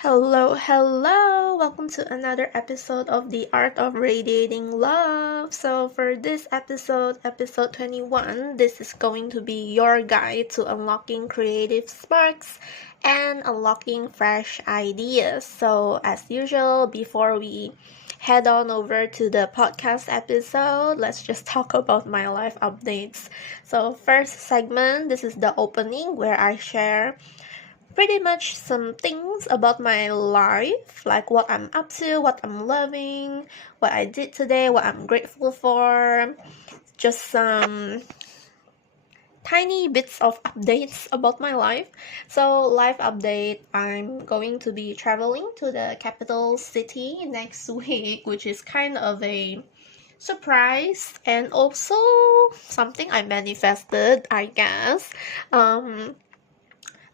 Hello. Welcome to another episode of the Art of Radiating Love. So, for this episode 21, this is going to be your guide to unlocking creative sparks and unlocking fresh ideas. So, as usual, before we head on over to the podcast episode, let's just talk about my life updates. So, first segment, this is the opening where I share pretty much some things about my life, like what I'm up to, what I'm loving, what I did today, what I'm grateful for, just some tiny bits of updates about my life. So, life update, I'm going to be traveling to the capital city next week, which is kind of a surprise and also something I manifested, I guess.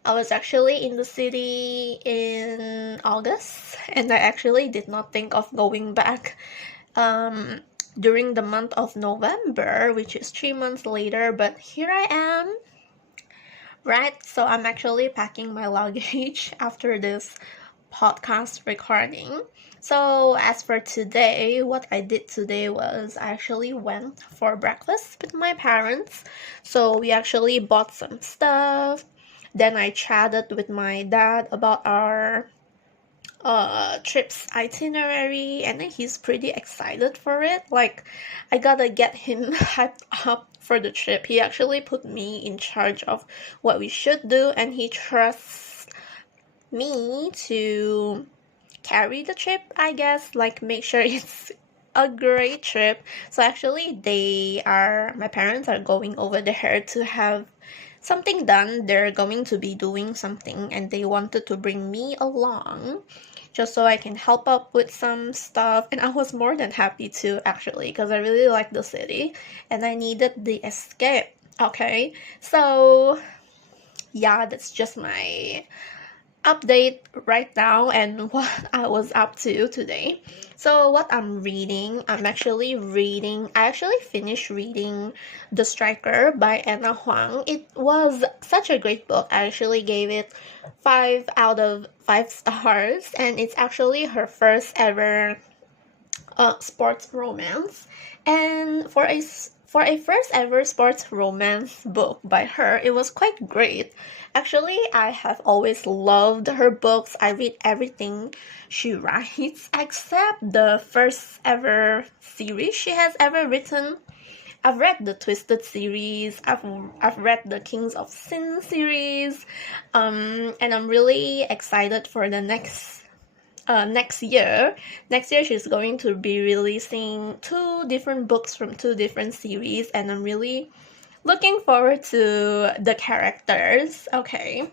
I was actually in the city in August, and I actually did not think of going back during the month of November, which is 3 months later, but here I am, right? So I'm actually packing my luggage after this podcast recording. So, as for today, what I did today was I actually went for breakfast with my parents. So, we actually bought some stuff. Then I chatted with my dad about our trip's itinerary, and then he's pretty excited for it. Like, I gotta get him hyped up for the trip. He actually put me in charge of what we should do, and he trusts me to carry the trip, I guess, like make sure it's a great trip. So actually my parents are going over there to have something done. They're going to be doing something and they wanted to bring me along just so I can help up with some stuff, and I was more than happy to actually, because I really like the city and I needed the escape. Okay, so yeah, that's just my update right now and what I was up to today. So what I'm reading, I actually finished reading The Striker by Anna Huang. It was such a great book. I actually gave it 5 out of 5 stars, and it's actually her first ever sports romance. And for a first ever sports romance book by her, it was quite great. Actually, I have always loved her books. I read everything she writes except the first ever series she has ever written. I've read the Twisted series, I've read the Kings of Sin series, and I'm really excited for the next year. Next year, she's going to be releasing 2 different books from 2 different series, and I'm really looking forward to the characters. Okay.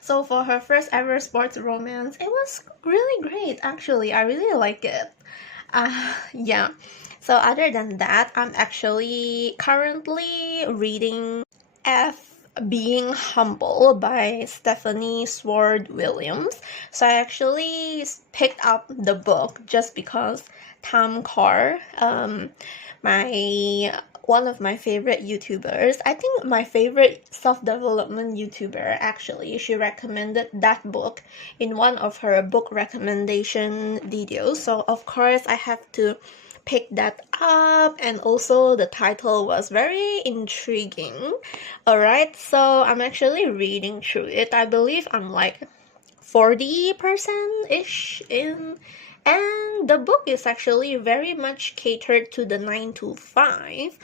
So for her first ever sports romance, it was really great, actually. I really like it. Yeah. So other than that, I'm actually currently reading F Being Humble by Stephanie Sword Williams. So I actually picked up the book just because Tam Carr, my one of my favorite YouTubers, I think my favorite self-development YouTuber actually, she recommended that book in one of her book recommendation videos. So of course I have to pick that up, and also the title was very intriguing. Alright, so I'm actually reading through it. I believe I'm like 40% ish in, and the book is actually very much catered to the 9 to 5.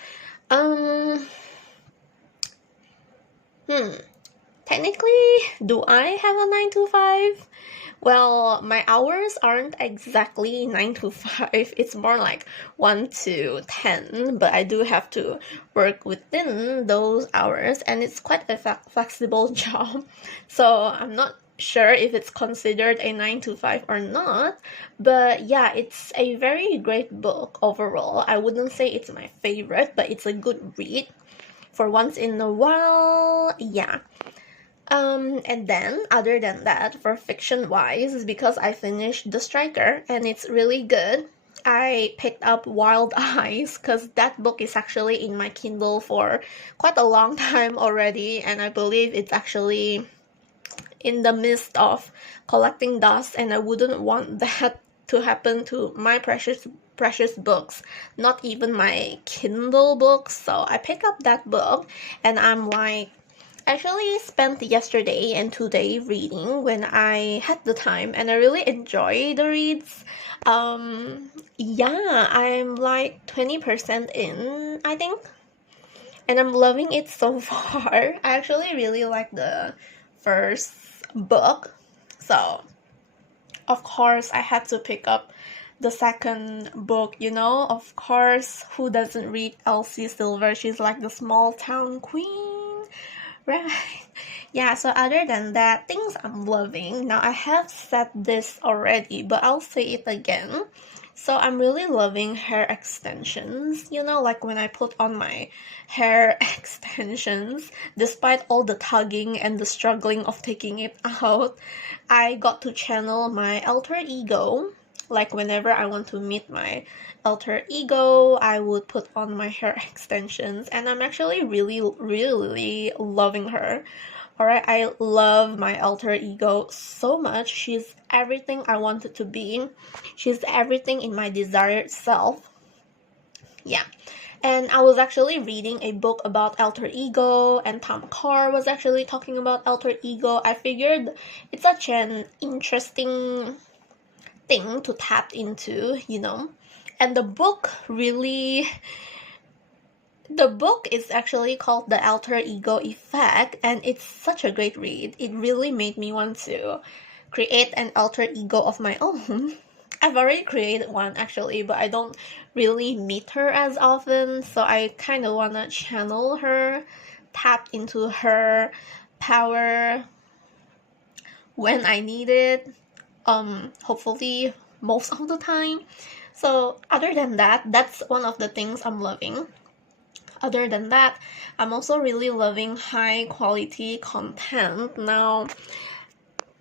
Technically, do I have a 9 to 5? Well, my hours aren't exactly 9 to 5. It's more like 1 to 10, but I do have to work within those hours, and it's quite a flexible job. So I'm not sure if it's considered a 9 to 5 or not, but yeah, it's a very great book overall. I wouldn't say it's my favorite, but it's a good read for once in a while. Yeah. And then, other than that, for fiction-wise, because I finished The Striker and it's really good, I picked up Wild Eyes, because that book is actually in my Kindle for quite a long time already, and I believe it's actually in the midst of collecting dust, and I wouldn't want that to happen to my precious books, not even my Kindle books. So I pick up that book, and I'm like, actually spent yesterday and today reading when I had the time, and I really enjoy the reads. Yeah, I'm like 20% in, I think, and I'm loving it so far. I actually really like the first book, so of course I had to pick up the second book, you know. Of course, who doesn't read Elsie Silver? She's like the small town queen, right? Yeah, so other than that, things I'm loving. Now, I have said this already, but I'll say it again. So I'm really loving hair extensions, you know, like when I put on my hair extensions, despite all the tugging and the struggling of taking it out, I got to channel my alter ego. Like whenever I want to meet my alter ego, I would put on my hair extensions, and I'm actually really loving her. Alright, I love my alter ego so much. She's everything I wanted to be. She's everything in my desired self. Yeah. And I was actually reading a book about alter ego, and Tom Carr was actually talking about alter ego. I figured it's such an interesting thing to tap into, you know. And the book is actually called The Alter Ego Effect, and it's such a great read. It really made me want to create an alter ego of my own. I've already created one actually, but I don't really meet her as often, so I kind of want to channel her, tap into her power when I need it. Hopefully most of the time. So other than that, that's one of the things I'm loving. Other than that, I'm also really loving high quality content. Now,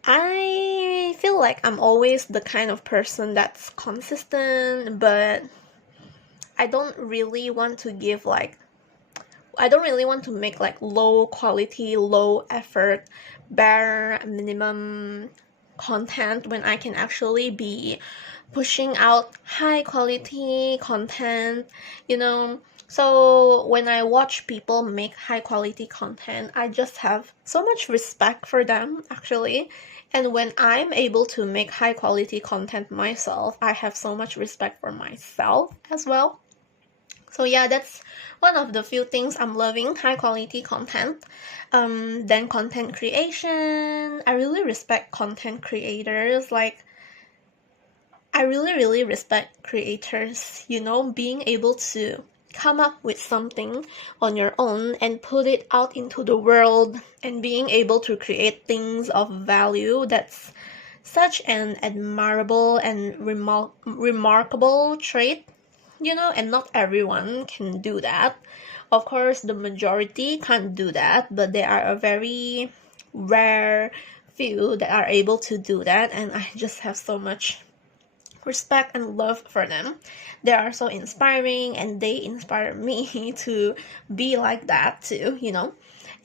I feel like I'm always the kind of person that's consistent, but I don't really want to make like low quality, low effort, bare minimum content when I can actually be pushing out high quality content, you know. So when I watch people make high quality content, I just have so much respect for them actually. And when I'm able to make high quality content myself, I have so much respect for myself as well. So yeah, that's one of the few things I'm loving, high quality content. Then content creation. I really respect content creators. Like, I really respect creators, you know, being able to come up with something on your own and put it out into the world, and being able to create things of value. That's such an admirable and remarkable trait, you know, and not everyone can do that. Of course, the majority can't do that, but there are a very rare few that are able to do that, and I just have so much respect and love for them. They are so inspiring, and they inspire me to be like that too, you know.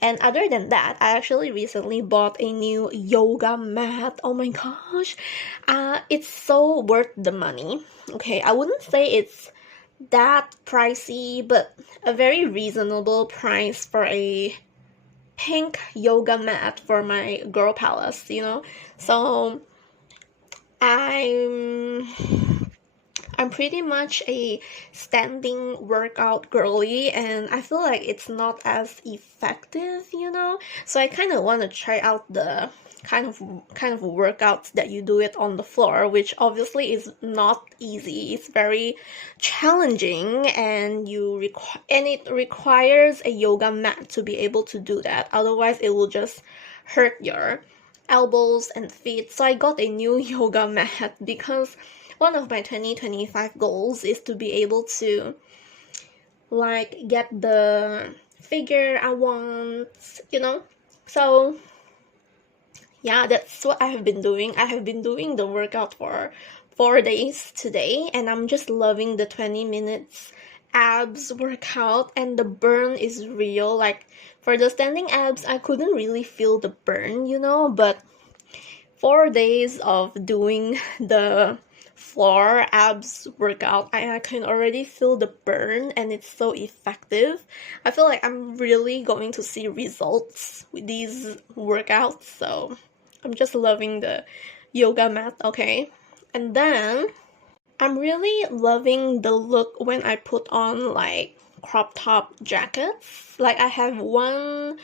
And other than that, I actually recently bought a new yoga mat. Oh my gosh, it's so worth the money. Okay, I wouldn't say it's that pricey, but a very reasonable price for a pink yoga mat for my girl palace, you know. So I'm pretty much a standing workout girly, and I feel like it's not as effective, you know. So I kind of want to try out the kind of workouts that you do it on the floor, which obviously is not easy. It's very challenging, and it requires a yoga mat to be able to do that. Otherwise, it will just hurt your elbows and feet. So I got a new yoga mat because one of my 2025 goals is to be able to like get the figure I want, you know. So yeah, that's what I have been doing. I have been doing the workout for 4 days today, and I'm just loving the 20 minutes abs workout, and the burn is real. Like For the standing abs, I couldn't really feel the burn, but 4 days of doing the floor abs workout, I can already feel the burn, and it's so effective. I feel like I'm really going to see results with these workouts, so I'm just loving the yoga mat, okay? And then I'm really loving the look when I put on like crop top jackets. Like I have one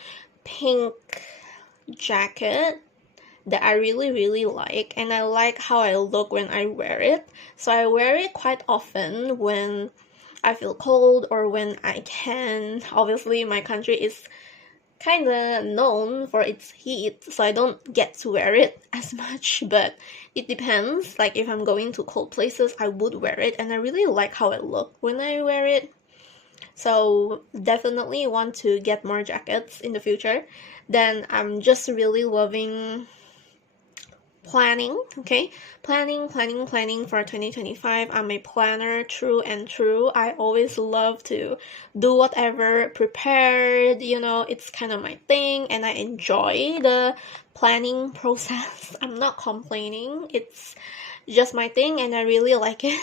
pink jacket that I really, really like, and I like how I look when I wear it. So I wear it quite often when I feel cold or when I can. Obviously, my country is kind of known for its heat, so I don't get to wear it as much, but it depends. Like if I'm going to cold places, I would wear it, and I really like how I look when I wear it. So definitely want to get more jackets in the future. Then I'm just really loving planning, okay? Planning for 2025. I'm a planner true and true. I always love to do whatever prepared, it's kind of my thing, and I enjoy the planning process. I'm not complaining. It's just my thing, and I really like it.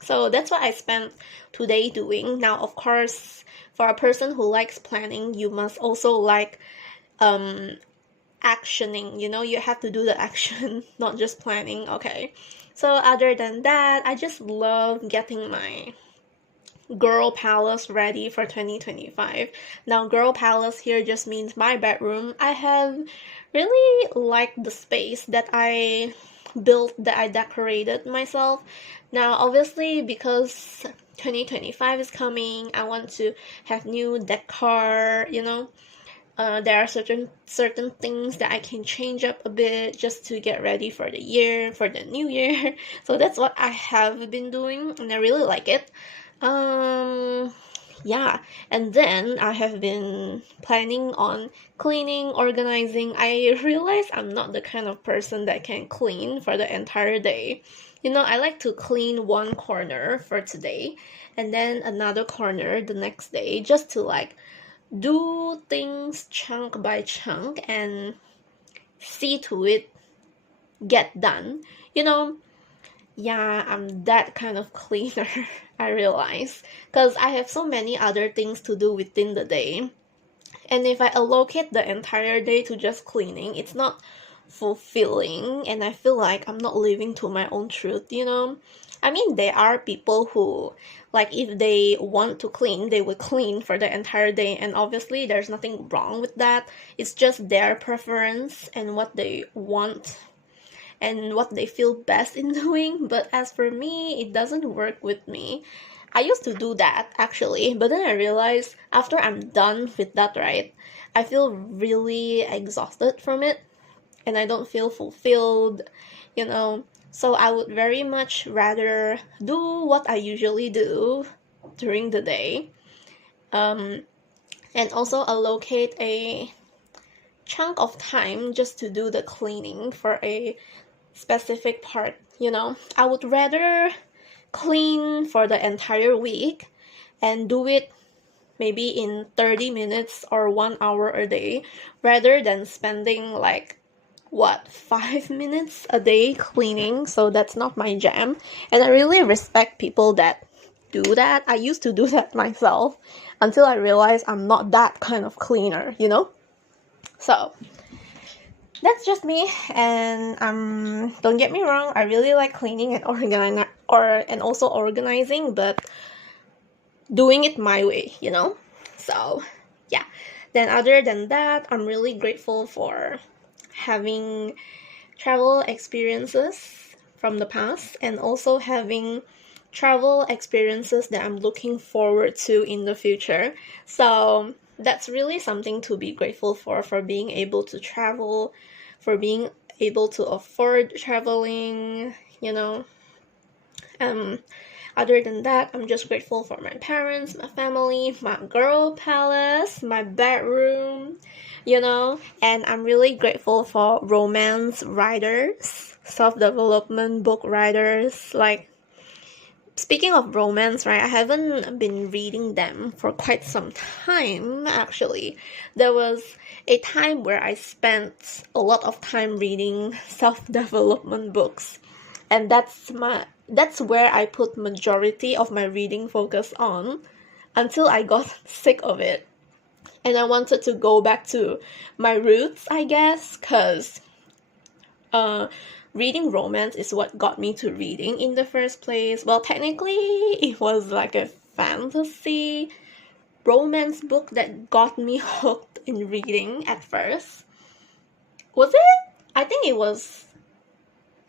So that's what I spent today doing. Now, of course, for a person who likes planning, you must also like actioning, you have to do the action, not just planning, okay? So other than that, I just love getting my girl palace ready for 2025. Now, girl palace here just means my bedroom. I have really liked the space that I built, that I decorated myself. Now, obviously, because 2025 is coming, I want to have new decor, there are certain things that I can change up a bit just to get ready for the year, for the new year. So that's what I have been doing, and I really like it. Yeah, and then I have been planning on cleaning, organizing. I realize I'm not the kind of person that can clean for the entire day. I like to clean one corner for today and then another corner the next day, just to like do things chunk by chunk and see to it get done. Yeah, I'm that kind of cleaner, I realize, because I have so many other things to do within the day. And if I allocate the entire day to just cleaning, it's not fulfilling, and I feel like I'm not living to my own truth, I mean, there are people who, like, if they want to clean, they would clean for the entire day, and obviously there's nothing wrong with that. It's just their preference and what they want and what they feel best in doing. But as for me, it doesn't work with me. I used to do that, actually, but then I realized after I'm done with that, right, I feel really exhausted from it, and I don't feel fulfilled, So I would very much rather do what I usually do during the day, and also allocate a chunk of time just to do the cleaning for a specific part, I would rather clean for the entire week and do it maybe in 30 minutes or 1 hour a day, rather than spending like 5 minutes a day cleaning. So that's not my jam, and I really respect people that do that. I used to do that myself until I realized I'm not that kind of cleaner, So that's just me, and don't get me wrong, I really like cleaning and and also organizing, but doing it my way, So yeah. Then other than that, I'm really grateful for having travel experiences from the past, and also having travel experiences that I'm looking forward to in the future. So that's really something to be grateful for being able to travel, for being able to afford traveling, Other than that, I'm just grateful for my parents, my family, my girl palace, my bedroom, and I'm really grateful for romance writers, self-development book writers, like Speaking of romance, right, I haven't been reading them for quite some time, actually. There was a time where I spent a lot of time reading self-development books, and that's where I put majority of my reading focus on until I got sick of it. And I wanted to go back to my roots, I guess, because reading romance is what got me to reading in the first place. Well, technically, it was like a fantasy romance book that got me hooked in reading at first. Was it? I think it was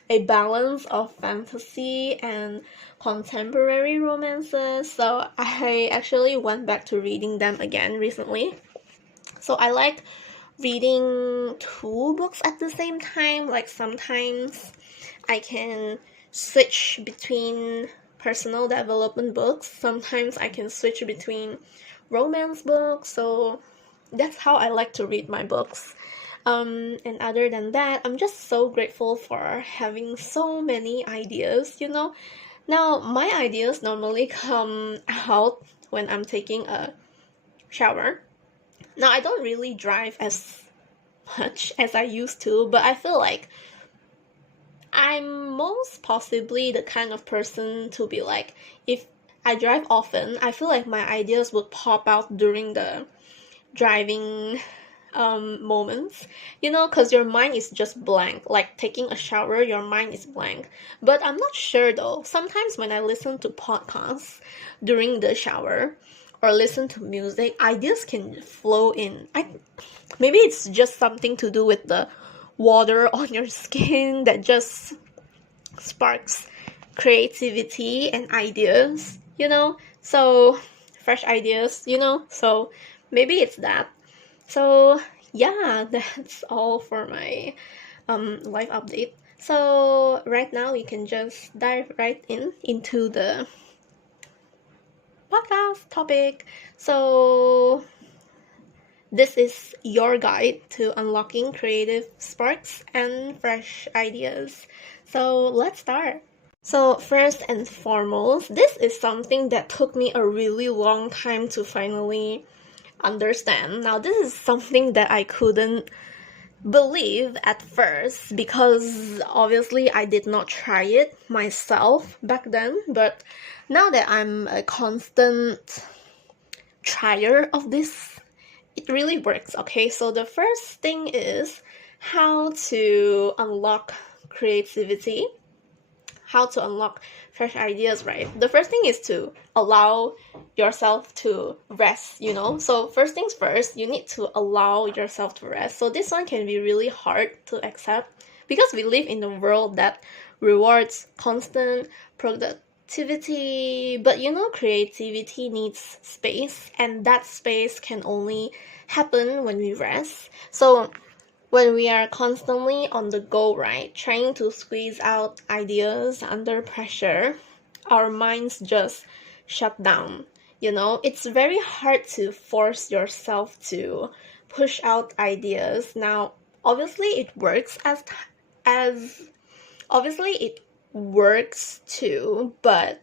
a balance of fantasy and contemporary romances. So I actually went back to reading them again recently. So I like reading two books at the same time. Like sometimes I can switch between personal development books. Sometimes I can switch between romance books. So that's how I like to read my books. And other than that, I'm just so grateful for having so many ideas, Now, my ideas normally come out when I'm taking a shower. Now, I don't really drive as much as I used to, but I feel like I'm most possibly the kind of person to be like, if I drive often, I feel like my ideas would pop out during the driving moments, because your mind is just blank. Like taking a shower, your mind is blank. But I'm not sure though. Sometimes when I listen to podcasts during the shower or listen to music, ideas can flow in. Maybe it's just something to do with the water on your skin that just sparks creativity and ideas, So fresh ideas, So maybe it's that. So yeah, that's all for my life update. So right now we can just dive right into the podcast topic. So this is your guide to unlocking creative sparks and fresh ideas. So let's start. So first and foremost, this is something that took me a really long time to finally understand. Now, this is something that I couldn't believe at first because obviously I did not try it myself back then, but now that I'm a constant trier of this, it really works. Okay, so the first thing is how to unlock creativity, how to unlock fresh ideas, right? The first thing is to allow yourself to rest, So first things first, you need to allow yourself to rest. So this one can be really hard to accept because we live in a world that rewards constant productivity, but creativity needs space, and that space can only happen when we rest. So when we are constantly on the go, right, trying to squeeze out ideas under pressure, our minds just shut down. It's very hard to force yourself to push out ideas. Now, obviously it works as obviously it works too, but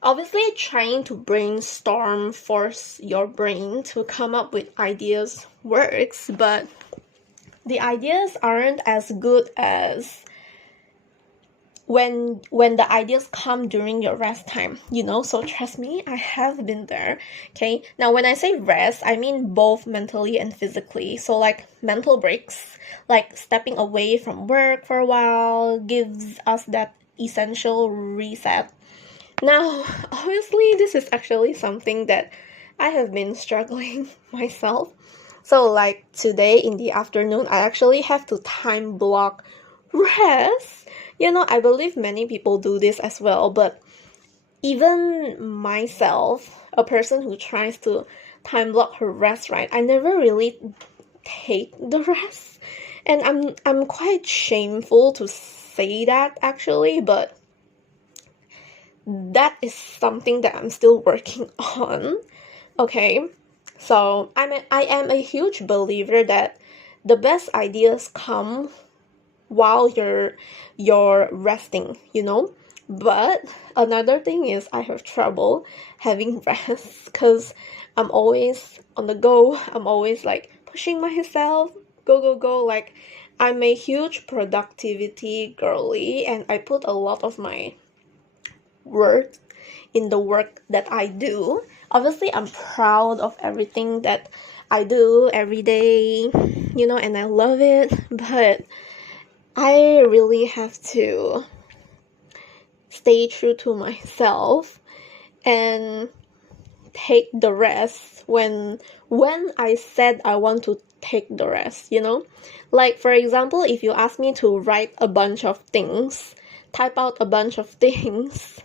obviously trying to brainstorm, force your brain to come up with ideas works, but the ideas aren't as good as when the ideas come during your rest time, So trust me, I have been there. Okay, now when I say rest, I mean both mentally and physically. So like mental breaks, like stepping away from work for a while, gives us that essential reset. Now, obviously, this is actually something that I have been struggling myself. So like today in the afternoon, I actually have to time block rest. I believe many people do this as well, but even myself, a person who tries to time block her rest, right, I never really take the rest. And I'm quite shameful to say that actually, but that is something that I'm still working on. Okay, so I am a huge believer that the best ideas come while you're resting, But another thing is I have trouble having rest because I'm always on the go. I'm always like pushing myself, go, go, go. Like, I'm a huge productivity girly, and I put a lot of my worth in the work that I do. Obviously, I'm proud of everything that I do every day, and I love it, but I really have to stay true to myself and take the rest when I said I want to take the rest. Like, for example, if you ask me to write a bunch of things, type out a bunch of things,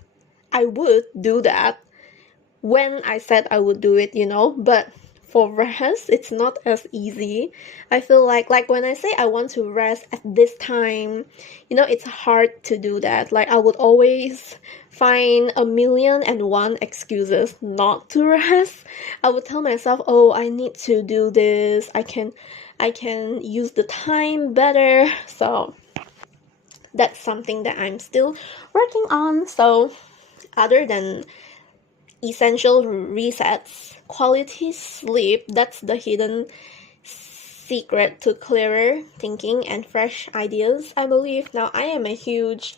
I would do that when I said I would do it. But for rest, it's not as easy. I feel like when I say I want to rest at this time, it's hard to do that. Like, I would always find a million and one excuses not to rest. I would tell myself, oh, I need to do this. I can use the time better. So that's something that I'm still working on. So other than essential resets, quality sleep, that's the hidden secret to clearer thinking and fresh ideas, I believe. Now, I am a huge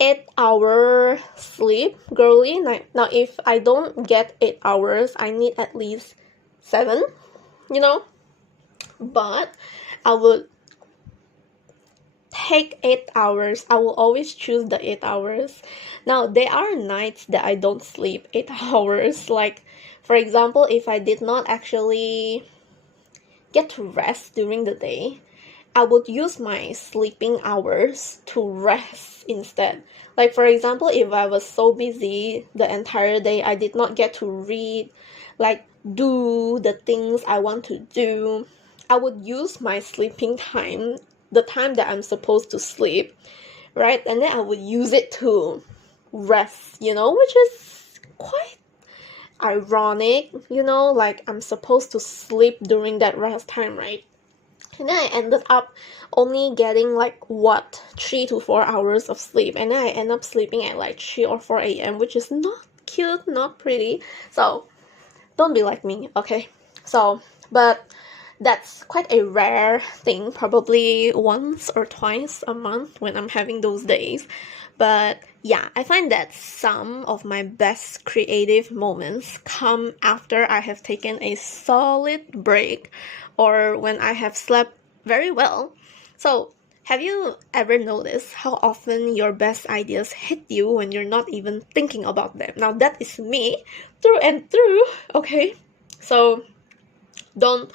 8-hour sleep girly. Now, if I don't get 8 hours, I need at least 7, but I would take 8 hours. I will always choose the 8 hours. Now, there are nights that I don't sleep 8 hours. Like, for example, if I did not actually get to rest during the day, I would use my sleeping hours to rest instead. Like, for example, if I was so busy the entire day, I did not get to read, like, do the things I want to do, I would use my sleeping time, the time that I'm supposed to sleep, right? And then I would use it to rest, which is quite ironic, like I'm supposed to sleep during that rest time, right? And then I ended up only getting 3 to 4 hours of sleep, and then I end up sleeping at 3 or 4 a.m., which is not cute, not pretty. So don't be like me, okay? So, but that's quite a rare thing, probably once or twice a month when I'm having those days. But yeah, I find that some of my best creative moments come after I have taken a solid break or when I have slept very well. So, have you ever noticed how often your best ideas hit you when you're not even thinking about them? Now, that is me through and through, okay? So, don't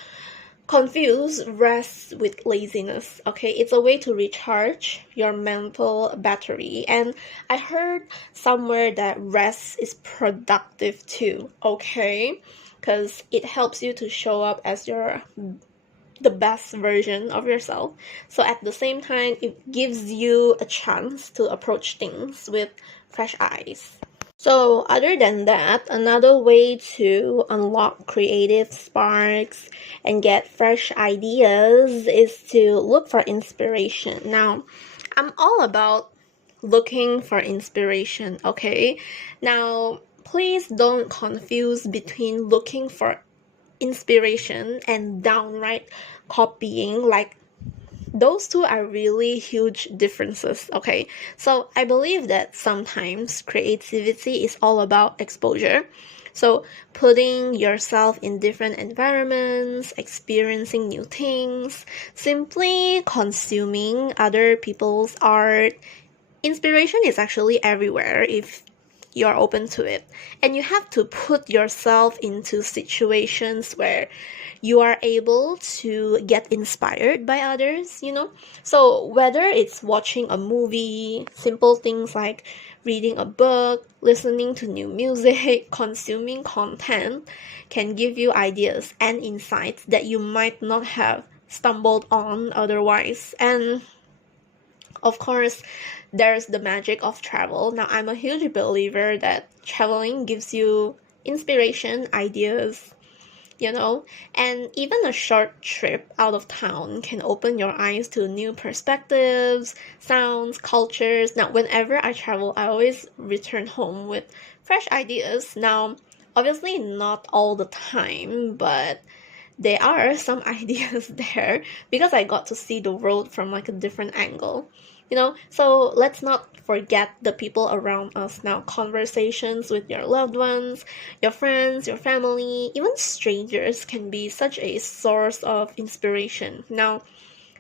confuse rest with laziness, okay? It's a way to recharge your mental battery. And I heard somewhere that rest is productive too, okay? Because it helps you to show up as the best version of yourself. So at the same time, it gives you a chance to approach things with fresh eyes. So other than that, another way to unlock creative sparks and get fresh ideas is to look for inspiration. Now, I'm all about looking for inspiration, okay? Now, please don't confuse between looking for inspiration and downright copying. Like, those two are really huge differences, okay? So I believe that sometimes creativity is all about exposure. So putting yourself in different environments, experiencing new things, simply consuming other people's art. Inspiration is actually everywhere if you're open to it. And you have to put yourself into situations where you are able to get inspired by others. So whether it's watching a movie, simple things like reading a book, listening to new music, consuming content can give you ideas and insights that you might not have stumbled on otherwise. And of course, there's the magic of travel. Now, I'm a huge believer that traveling gives you inspiration, ideas, you know? And even a short trip out of town can open your eyes to new perspectives, sounds, cultures. Now, whenever I travel, I always return home with fresh ideas. Now, obviously, not all the time, but there are some ideas there because I got to see the world from like a different angle. So let's not forget the people around us now. Conversations with your loved ones, your friends, your family, even strangers can be such a source of inspiration. Now,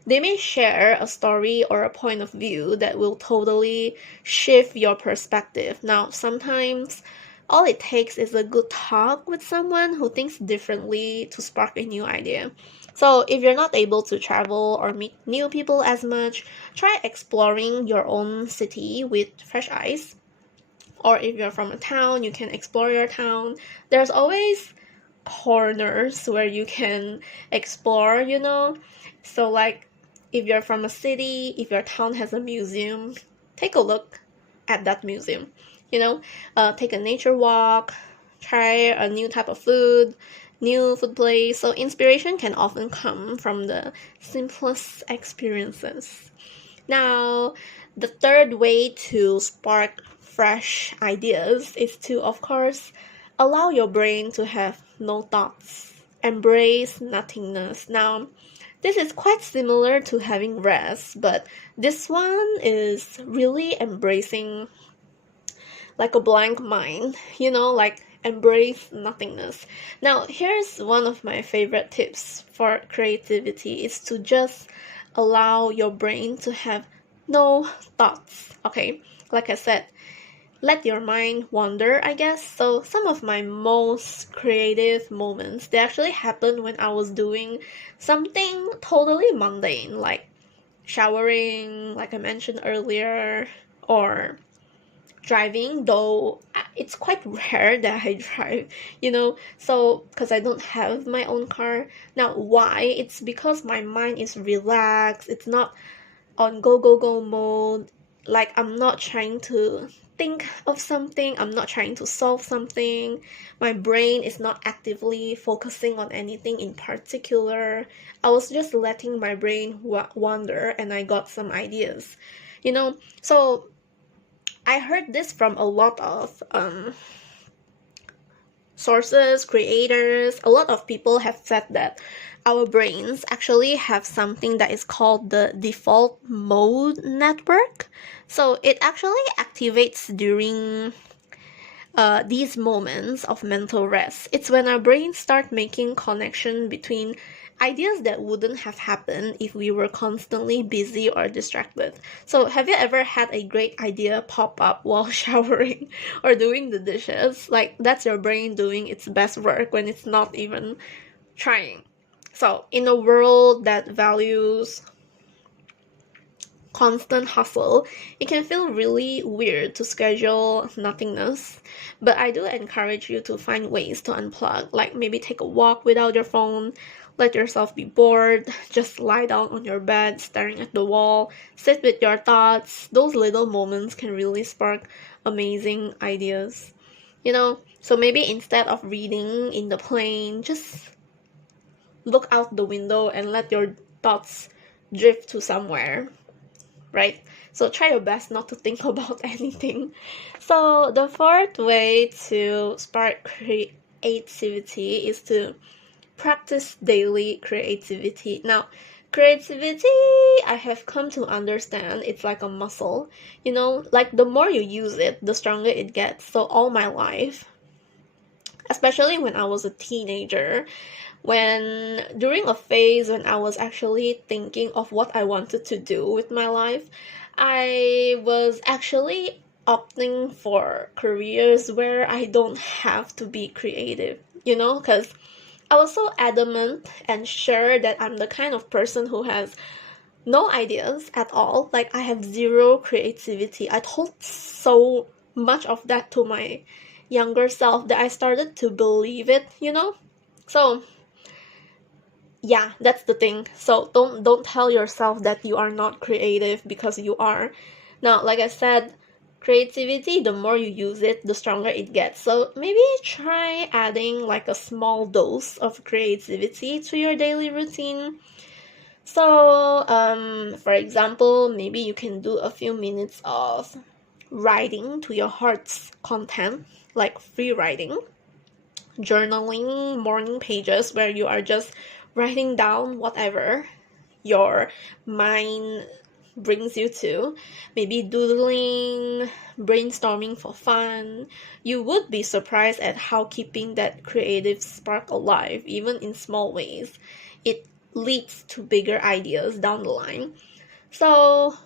they may share a story or a point of view that will totally shift your perspective. Now, sometimes all it takes is a good talk with someone who thinks differently to spark a new idea. So, if you're not able to travel or meet new people as much, try exploring your own city with fresh eyes. Or if you're from a town, you can explore your town. There's always corners where you can explore. So, like, if you're from a city, if your town has a museum, take a look at that museum. Take a nature walk, try a new type of food, new food place. So inspiration can often come from the simplest experiences. Now, the third way to spark fresh ideas is to, of course, allow your brain to have no thoughts. Embrace nothingness. Now, this is quite similar to having rest, but this one is really embracing like a blank mind, like embrace nothingness. Now, here's one of my favorite tips for creativity is to just allow your brain to have no thoughts, okay? Like I said, let your mind wander, I guess. So some of my most creative moments, they actually happened when I was doing something totally mundane, like showering, like I mentioned earlier, or driving, though it's quite rare that I drive. So because I don't have my own car. Now, why? It's because my mind is relaxed. It's not on go go go mode. Like, I'm not trying to think of something, I'm not trying to solve something, my brain is not actively focusing on anything in particular. I was just letting my brain wander, and I got some ideas. So I heard this from a lot of sources, creators. A lot of people have said that our brains actually have something that is called the default mode network. So it actually activates during these moments of mental rest. It's when our brains start making connection between ideas that wouldn't have happened if we were constantly busy or distracted. So have you ever had a great idea pop up while showering or doing the dishes? Like, that's your brain doing its best work when it's not even trying. So in a world that values constant hustle, it can feel really weird to schedule nothingness. But I do encourage you to find ways to unplug, like maybe take a walk without your phone, let yourself be bored, just lie down on your bed staring at the wall, sit with your thoughts. Those little moments can really spark amazing ideas. So maybe instead of reading in the plane, just look out the window and let your thoughts drift to somewhere, right? So try your best not to think about anything. So the fourth way to spark creativity is to practice daily creativity. Now, creativity, I have come to understand, it's like a muscle. Like the more you use it, the stronger it gets. So all my life, especially when I was a teenager, during a phase when I was actually thinking of what I wanted to do with my life, I was actually opting for careers where I don't have to be creative, because I was so adamant and sure that I'm the kind of person who has no ideas at all. Like, I have zero creativity. I told so much of that to my younger self that I started to believe it. So yeah, that's the thing. So don't tell yourself that you are not creative, because you are. Now, like I said, creativity, the more you use it, the stronger it gets. So maybe try adding like a small dose of creativity to your daily routine. So, for example, maybe you can do a few minutes of writing to your heart's content, like free writing, journaling, morning pages where you are just writing down whatever your mind brings you to. Maybe doodling, brainstorming for fun. You would be surprised at how keeping that creative spark alive, even in small ways, it leads to bigger ideas down the line. So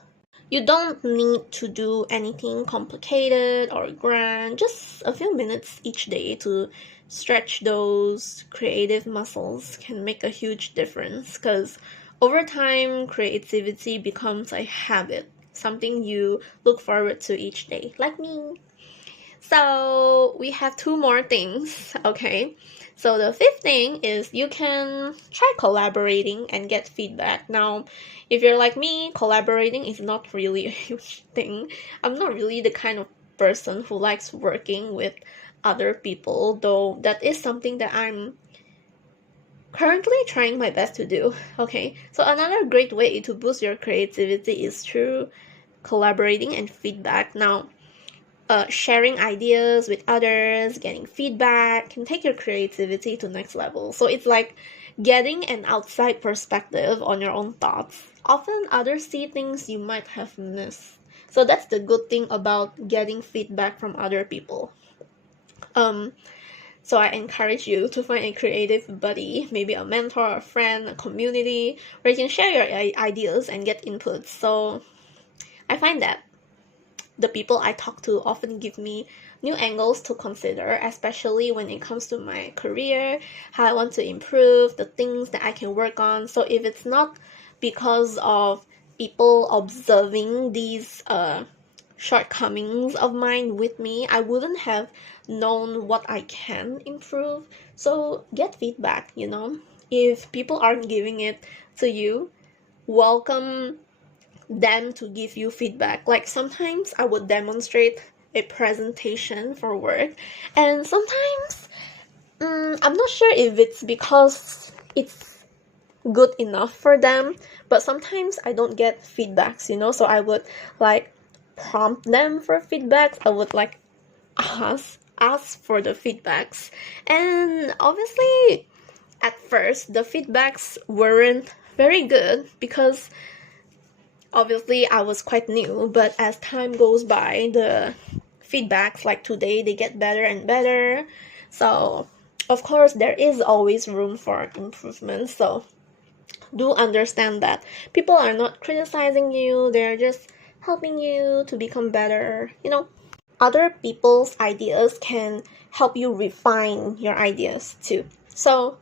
you don't need to do anything complicated or grand, just a few minutes each day to stretch those creative muscles can make a huge difference, because over time, creativity becomes a habit, something you look forward to each day, like me. So we have two more things, okay? So the fifth thing is you can try collaborating and get feedback. Now, if you're like me, collaborating is not really a huge thing. I'm not really the kind of person who likes working with other people, though that is something that I'm currently trying my best to do, okay? So another great way to boost your creativity is through collaborating and feedback. Now, sharing ideas with others, getting feedback can take your creativity to next level. So it's like getting an outside perspective on your own thoughts. Often others see things you might have missed. So that's the good thing about getting feedback from other people. So I encourage you to find a creative buddy, maybe a mentor, a friend, a community, where you can share your ideas and get input. So I find that the people I talk to often give me new angles to consider, especially when it comes to my career, how I want to improve, the things that I can work on. So if it's not because of people observing these shortcomings of mine with me, I wouldn't have known what I can improve. So get feedback, you know. If people aren't giving it to you, welcome them to give you feedback. Like sometimes I would demonstrate a presentation for work, and sometimes I'm not sure if it's because it's good enough for them, but sometimes I don't get feedbacks, you know. So I would like prompt them for feedbacks. I would like ask for the feedbacks, and obviously at first the feedbacks weren't very good because obviously I was quite new, but as time goes by, the feedbacks like today, they get better and better. So of course there is always room for improvement. So do understand that people are not criticizing you, they're just helping you to become better. You know, other people's ideas can help you refine your ideas too. So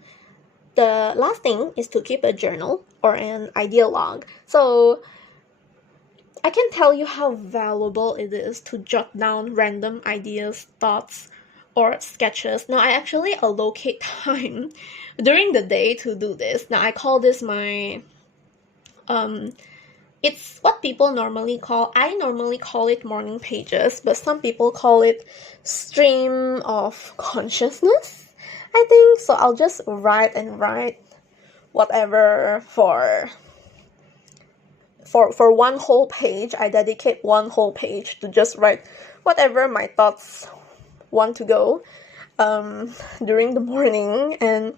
the last thing is to keep a journal or an idea log. So I can tell you how valuable it is to jot down random ideas, thoughts, or sketches. Now, I actually allocate time during the day to do this. Now, I call this my, it's what people normally call, I normally call it morning pages, but some people call it stream of consciousness, I think. So I'll just write and write whatever for one whole page. I dedicate one whole page to just write whatever my thoughts want to go during the morning. And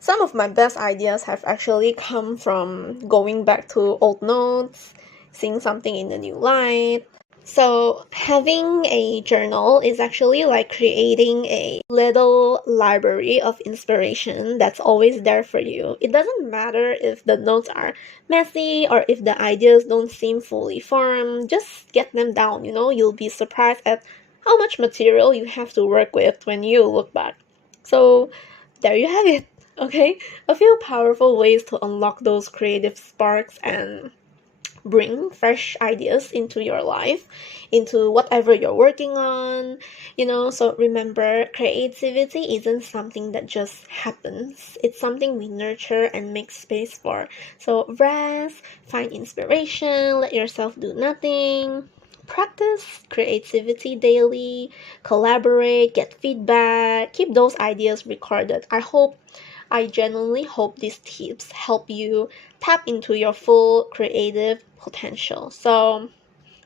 some of my best ideas have actually come from going back to old notes, seeing something in a new light. So having a journal is actually like creating a little library of inspiration that's always there for you. It doesn't matter if the notes are messy or if the ideas don't seem fully formed, just get them down, you know. You'll be surprised at how much material you have to work with when you look back. So there you have it, okay? A few powerful ways to unlock those creative sparks and bring fresh ideas into your life, into whatever you're working on, you know. So remember, creativity isn't something that just happens. It's something we nurture and make space for. So rest, find inspiration, let yourself do nothing, practice creativity daily, collaborate, get feedback, keep those ideas recorded. I genuinely hope these tips help you tap into your full creative potential. So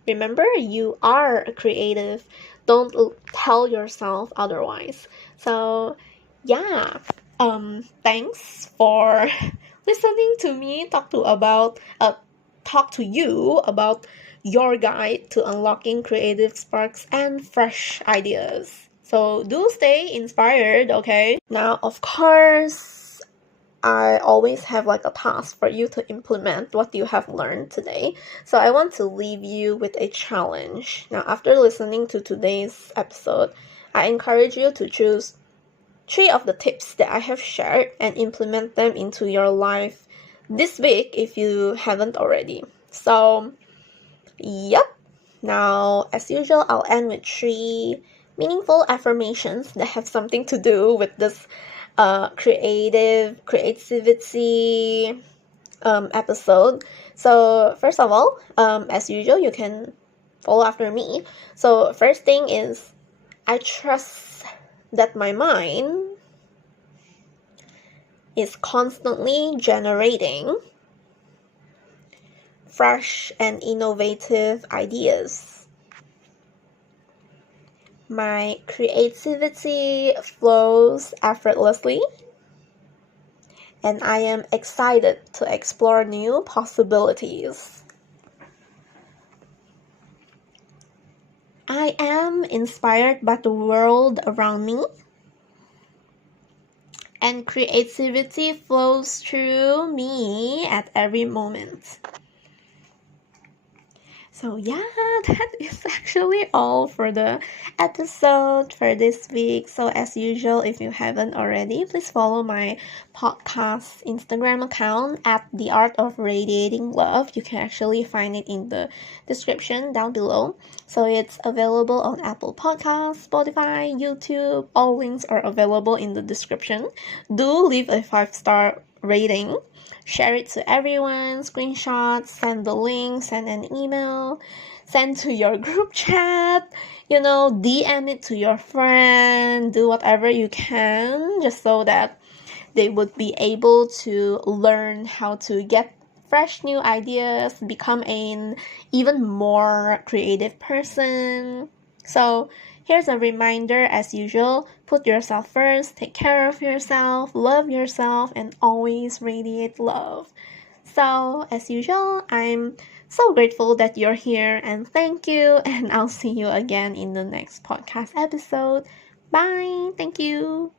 remember, you are a creative. Don't tell yourself otherwise. So yeah, thanks for listening to me talk to you about your guide to unlocking creative sparks and fresh ideas. So do stay inspired, okay? Now, of course, I always have like a task for you to implement what you have learned today. So I want to leave you with a challenge. Now, after listening to today's episode, I encourage you to choose 3 of the tips that I have shared and implement them into your life this week if you haven't already. So, yep. Now, as usual, I'll end with 3 meaningful affirmations that have something to do with this creativity episode. So, first of all, as usual, you can follow after me. So, first thing is, I trust that my mind is constantly generating fresh and innovative ideas. My creativity flows effortlessly, and I am excited to explore new possibilities. I am inspired by the world around me, and creativity flows through me at every moment. So yeah, that is actually all for the episode for this week. So as usual, if you haven't already, please follow my podcast Instagram account at the Art of Radiating Love. You can actually find it in the description down below. So it's available on Apple Podcasts, Spotify, YouTube. All links are available in the description. Do leave a 5-star rating. Share it to everyone, screenshot, send the link, send an email, send to your group chat, DM it to your friend, do whatever you can just so that they would be able to learn how to get fresh new ideas, become an even more creative person. So here's a reminder, as usual, put yourself first, take care of yourself, love yourself, and always radiate love. So as usual, I'm so grateful that you're here, and thank you, and I'll see you again in the next podcast episode. Bye. Thank you.